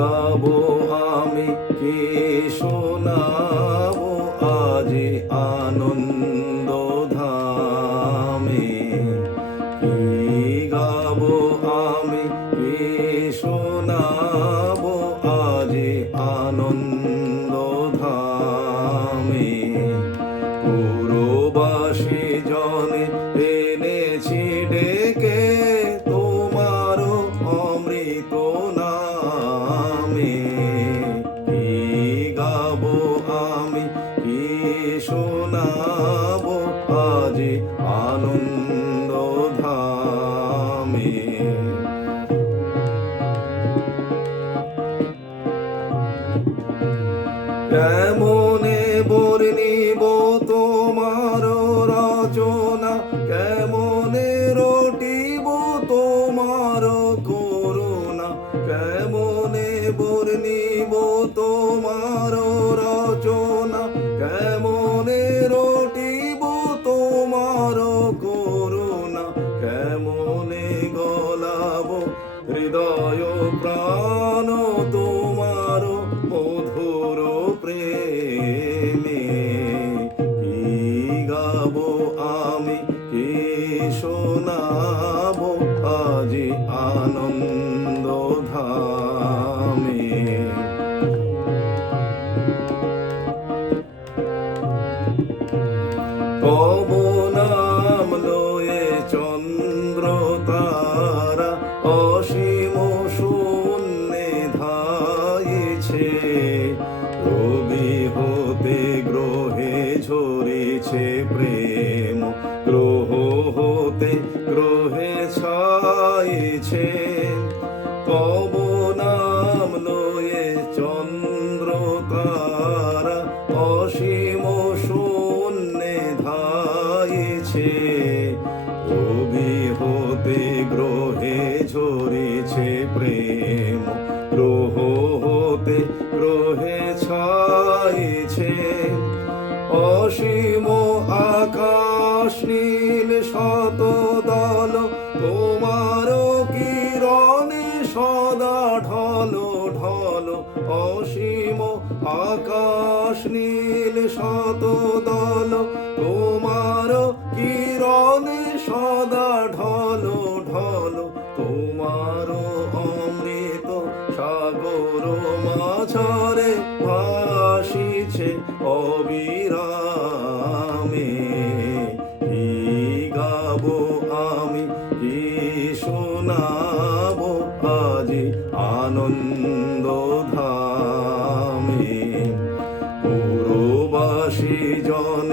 গাবো আমি, কি শোনাবো আজি আনন্দ ধামে। কি গাবো আমি, কি শোনাবো আজি আনন্দ ধামে। পুরবাসী জনে এনেছি ডেকে তোমারও অমৃত নামে। কি গাবো আমি, কি শোনাবো আজি আনন্দ ধামে। কেমনে বর্ণিব তোমার রচনা, কেমনে রটিব তোমার করুণা। কেমনে বর্ণিব তোমার রচনা, কেমনে রটিব তোমার করুণা। কেমনে গলাবো হৃদয় প্রাণ তোমার মধুর প্রেমে। কি গাবো আমি, কি শোনাবো আজি আনন্দ ধামে। তব নাম লয়ে চন্দ্র তারা অসীম শূন্যে ধাইছে। রবি হতে গ্রহে ঝরেছে প্রেম, গ্রহ হতে গ্রহে ছাইছে। তব নাম লয়ে চন্দ্র তারা অসীম শূন্যে ধাইছে। রবি হতে গ্রহে ঝরেছে প্রেম, গ্রহ হতে গ্রহে ছাইছে। অসীম আকাশ নীল শত দল তোমার কিরণে সদা ঢল ঢল। অসীম আকাশ নীল শত দল তোমার কিরণে সদা ঢল ঢল। তোমার অমৃত সাগর মাঝারে ভাসিছে অবিরামে। কি গাবো আমি, কি শোনাবো আজি আনন্দ ধামে। পুরবাসী জন